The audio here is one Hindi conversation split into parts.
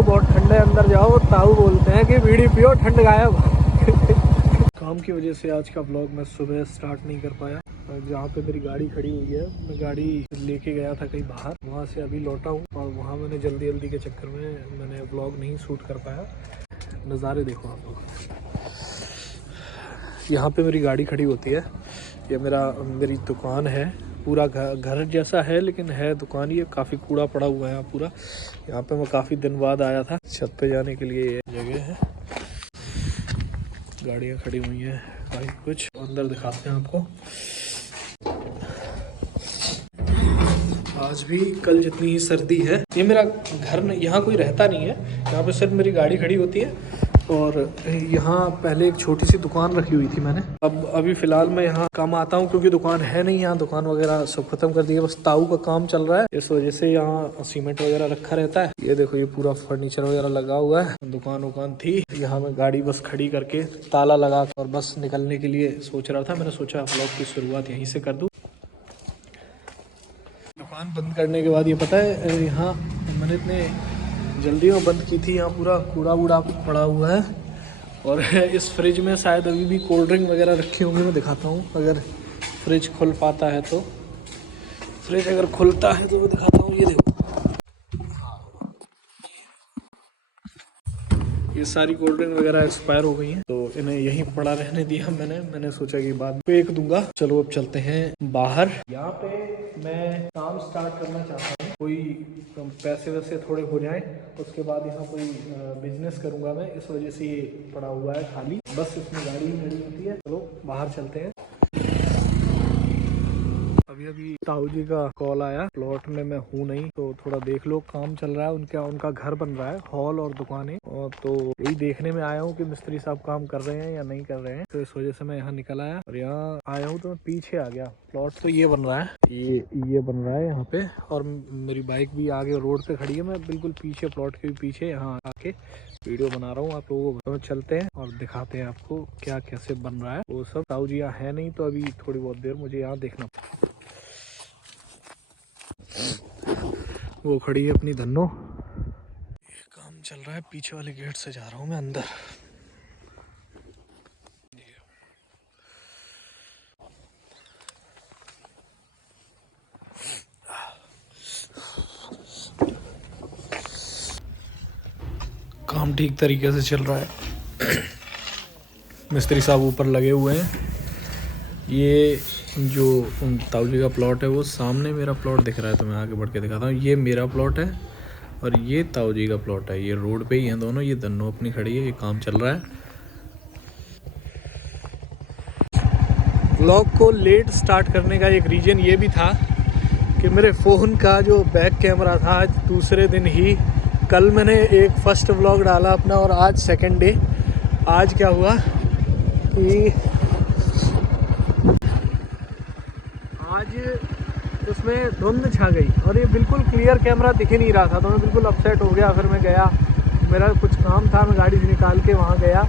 बहुत ठंडा है, अंदर जाओ। ताऊ बोलते हैं कि बीड़ी पियो, ठंड गायब। काम की वजह से आज का व्लॉग मैं सुबह स्टार्ट नहीं कर पाया। जहाँ पे मेरी गाड़ी खड़ी हुई है, मैं गाड़ी लेके गया था कहीं बाहर, वहाँ से अभी लौटा हूँ और वहाँ मैंने जल्दी के चक्कर में मैंने व्लॉग नहीं शूट कर पाया। नज़ारे देखो आप लोग। यहाँ पे मेरी गाड़ी खड़ी होती है, ये मेरी दुकान है। पूरा घर जैसा है लेकिन है दुकान। ये काफ़ी कूड़ा पड़ा हुआ है यहाँ पूरा। यहाँ पे मैं काफ़ी दिन बाद आया था। छत पे जाने के लिए ये जगह है, गाड़ियाँ खड़ी हुई हैं काफ़ी कुछ। अंदर दिखाते हैं आपको। आज भी कल जितनी ही सर्दी है। ये मेरा घर यहाँ कोई रहता नहीं है, यहाँ पे सिर्फ मेरी गाड़ी खड़ी होती है। और यहाँ पहले एक छोटी सी दुकान रखी हुई थी मैंने। अब अभी फ़िलहाल मैं यहाँ कम आता हूँ क्योंकि दुकान है नहीं यहाँ। दुकान वगैरह सब खत्म कर दी है, बस ताऊ का काम चल रहा है, इस वजह से यहाँ सीमेंट वगैरह रखा रहता है। ये देखो, ये पूरा फर्नीचर वगैरह लगा हुआ है। दुकान थी यहाँ, मैं गाड़ी बस खड़ी करके ताला लगा और बस निकलने के लिए सोच रहा था। मैंने सोचा व्लॉग की शुरुआत यहीं से कर दूँ। दुकान बंद करने के बाद ये पता है, यहाँ मैंने इतने जल्दी में बंद की थी, यहाँ पूरा कूड़ा वूड़ा पड़ा हुआ है। और इस फ्रिज में शायद अभी भी कोल्ड ड्रिंक वगैरह रखी होंगी। मैं दिखाता हूँ, अगर फ्रिज खुल पाता है तो। फ्रिज अगर खुलता है तो मैं दिखाता हूँ। ये देखो, ये सारी कोल्ड ड्रिंक वगैरह एक्सपायर हो गई हैं, तो इन्हें यहीं पड़ा रहने दिया मैंने सोचा कि बाद में फेंक दूंगा। चलो अब चलते हैं बाहर। यहाँ पे मैं काम स्टार्ट करना चाहता हूँ, कोई पैसे वैसे थोड़े हो जाएं, उसके बाद यहाँ कोई बिजनेस करूँगा मैं। इस वजह से ये पड़ा हुआ है खाली, बस इसमें गाड़ी ही खड़ी होती है। चलो बाहर चलते हैं। अभी ताऊ जी का कॉल आया, प्लॉट में मैं हूँ नहीं, तो थोड़ा देख लो, काम चल रहा है। उनका घर बन रहा है, हॉल और दुकानें, और तो यही देखने में आया हूँ कि मिस्त्री साहब काम कर रहे हैं या नहीं कर रहे हैं। तो इस वजह से मैं यहाँ निकल आया और यहाँ आया हूँ तो मैं पीछे आ गया। प्लॉट तो ये बन रहा है, ये बन रहा है यहाँ पे, और मेरी बाइक भी आगे रोड पे खड़ी है। मैं बिल्कुल पीछे, प्लॉट के भी पीछे यहाँ आके वीडियो बना रहा हूँ आप लोगों को। तो चलते हैं और दिखाते हैं आपको क्या कैसे बन रहा है वो सब। ताऊ जी यहाँ है नहीं, तो अभी थोड़ी बहुत देर मुझे यहाँ देखना। वो खड़ी है अपनी धन्नो। ये काम चल रहा है, पीछे वाले गेट से जा रहा हूँ मैं अंदर। काम ठीक तरीके से चल रहा है। मिस्त्री साहब ऊपर लगे हुए हैं। ये जो ताऊ जी का प्लॉट है वो सामने मेरा प्लॉट दिख रहा है, तो मैं आगे बढ़ के दिखाता हूँ। ये मेरा प्लॉट है और ये ताऊ जी का प्लॉट है। ये रोड पे ही हैं दोनों। ये दोनों अपनी खड़ी है, ये काम चल रहा है। व्लॉग को लेट स्टार्ट करने का एक रीज़न ये भी था कि मेरे फ़ोन का जो बैक कैमरा था, आज दूसरे दिन ही, कल मैंने एक फ़र्स्ट व्लॉग डाला अपना और आज सेकंड डे। आज क्या हुआ कि आज उसमें धुंध छा गई और ये बिल्कुल क्लियर कैमरा दिख ही नहीं रहा था, तो मैं बिल्कुल अपसेट हो गया। फिर मैं गया, मेरा कुछ काम था, मैं गाड़ी से निकाल के वहाँ गया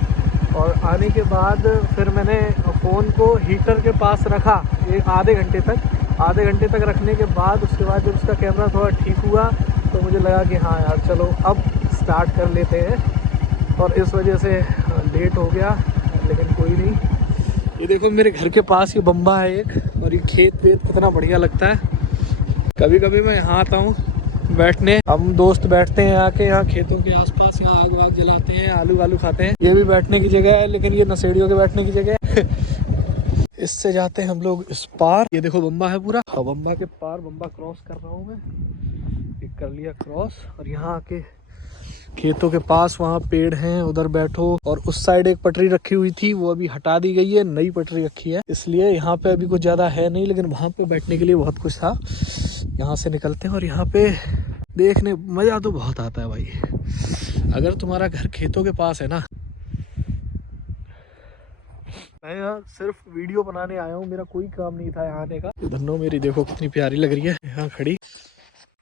और आने के बाद फिर मैंने फ़ोन को हीटर के पास रखा एक आधे घंटे तक रखने के बाद, उसके बाद जब उसका कैमरा थोड़ा ठीक हुआ तो मुझे लगा कि हाँ यार चलो अब स्टार्ट कर लेते हैं। और इस वजह से लेट हो गया, लेकिन कोई नहीं। ये देखो मेरे घर के पास ये बम्बा है एक, और ये खेत वेत कितना बढ़िया लगता है। कभी कभी मैं यहाँ आता हूँ बैठने, हम दोस्त बैठते हैं आके यहाँ खेतों के आसपास, यहाँ आग वाग जलाते हैं, आलू खाते हैं। ये भी बैठने की जगह है, लेकिन ये नशेड़ियों के बैठने की जगह है। इससे जाते हैं हम लोग इस पार। ये देखो बम्बा है पूरा, बम्बा के पार, बम्बा क्रॉस कर रहा हूँ मैं, ये कर लिया क्रॉस। और यहाँ आके खेतों के पास वहाँ पेड़ हैं, उधर बैठो। और उस साइड एक पटरी रखी हुई थी, वो अभी हटा दी गई है, नई पटरी रखी है, इसलिए यहाँ पे अभी कुछ ज़्यादा है नहीं, लेकिन वहाँ पे बैठने के लिए बहुत कुछ था। यहाँ से निकलते हैं और यहाँ पे देखने मज़ा तो बहुत आता है भाई। अगर तुम्हारा घर खेतों के पास है ना, मैं यहाँ सिर्फ वीडियो बनाने आया हूँ, मेरा कोई काम नहीं था यहाँ आने का। धन्नो मेरी देखो कितनी प्यारी लग रही है यहाँ खड़ी।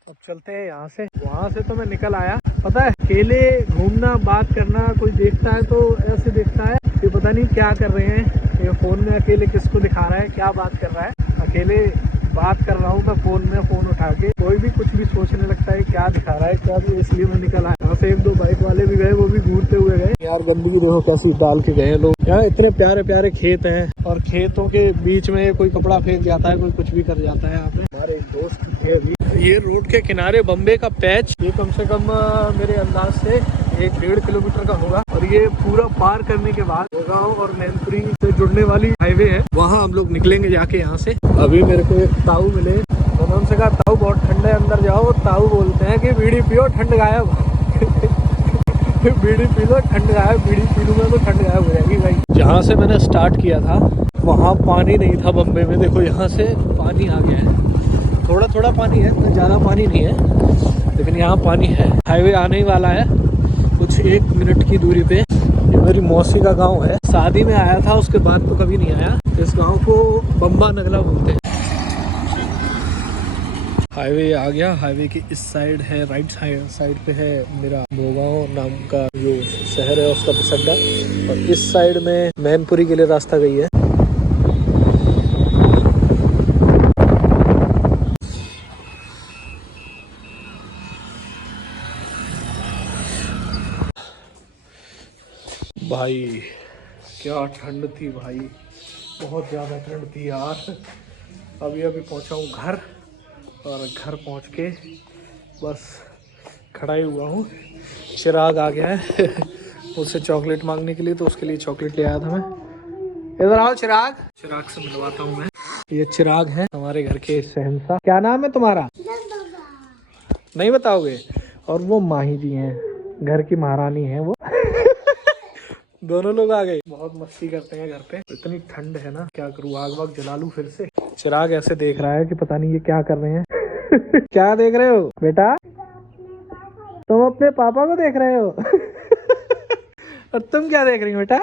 अब चलते हैं यहाँ से। वहाँ से तो मैं निकल आया, पता है अकेले घूमना, बात करना, कोई देखता है तो ऐसे देखता है कि पता नहीं क्या कर रहे हैं, ये फ़ोन में अकेले किसको दिखा रहा है, क्या बात कर रहा है। अकेले बात कर रहा हूँ मैं फोन में, फोन उठा के कोई भी कुछ भी सोचने लगता है क्या दिखा रहा है क्या भी, इसलिए मैं निकल आया। यहाँ से 1-2 बाइक वाले भी गए, वो भी घूरते हुए गए। यार गंदगी देखो कैसी डाल के गए लोग। यहाँ इतने प्यारे प्यारे खेत हैं और खेतों के बीच में कोई कपड़ा फेंक जाता है, कोई कुछ भी कर जाता है। यहाँ पे हमारे दोस्त थे अभी। ये रोड के किनारे बम्बे का पैच, ये कम से कम मेरे अंदाज से 1-1.5 किलोमीटर का होगा। और ये पूरा पार करने के बाद गाँव और मैनपुरी से जुड़ने वाली हाईवे है, वहाँ हम लोग निकलेंगे जाके यहाँ से। अभी मेरे को एक ताऊ मिले, मैंने उनसे कहा ताऊ बहुत ठंड है अंदर जाओ। ताऊ बोलते हैं कि बीड़ी पियो ठंड गायब। बीड़ी पी लो ठंड गायब, बीड़ी पी लूंगा तो ठंड गायब हो जाएगी भाई। जहाँ से मैंने स्टार्ट किया था वहाँ पानी नहीं था बम्बे में, देखो यहाँ से पानी आ गया है। थोड़ा थोड़ा पानी है, तो ज़्यादा पानी नहीं है, लेकिन यहाँ पानी है। हाईवे आने ही वाला है कुछ 1 मिनट की दूरी पे। ये मेरी मौसी का गांव है, शादी में आया था, उसके बाद तो कभी नहीं आया। इस गांव को बम्बा नगला बोलते हैं। हाईवे आ गया, हाईवे की इस साइड है, राइट साइड पे है मेरा भोगांव नाम का जो शहर है उसका बस अड्डा, और इस साइड में मैनपुरी के लिए रास्ता गई है। भाई क्या ठंड थी भाई, बहुत ज़्यादा ठंड थी यार। अभी पहुंचा हूँ घर, और घर पहुंच के बस खड़ा ही हुआ हूँ। चिराग आ गया है उससे चॉकलेट मांगने के लिए, तो उसके लिए चॉकलेट ले आया था मैं। इधर आओ चिराग, चिराग से मिलवाता हूँ मैं। ये चिराग है हमारे घर के शहंशाह। क्या नाम है तुम्हारा? नहीं बताओगे? और वो माही जी हैं, घर की महारानी है वो। दोनों लोग आ गए, बहुत मस्ती करते हैं घर पे। इतनी ठंड है ना, क्या करूँ, आग वाग जला लूं फिर से। चिराग ऐसे देख रहा है कि पता नहीं ये क्या कर रहे हैं। क्या देख रहे हो बेटा? तुम अपने पापा को देख रहे हो? और तुम क्या देख रही हो बेटा?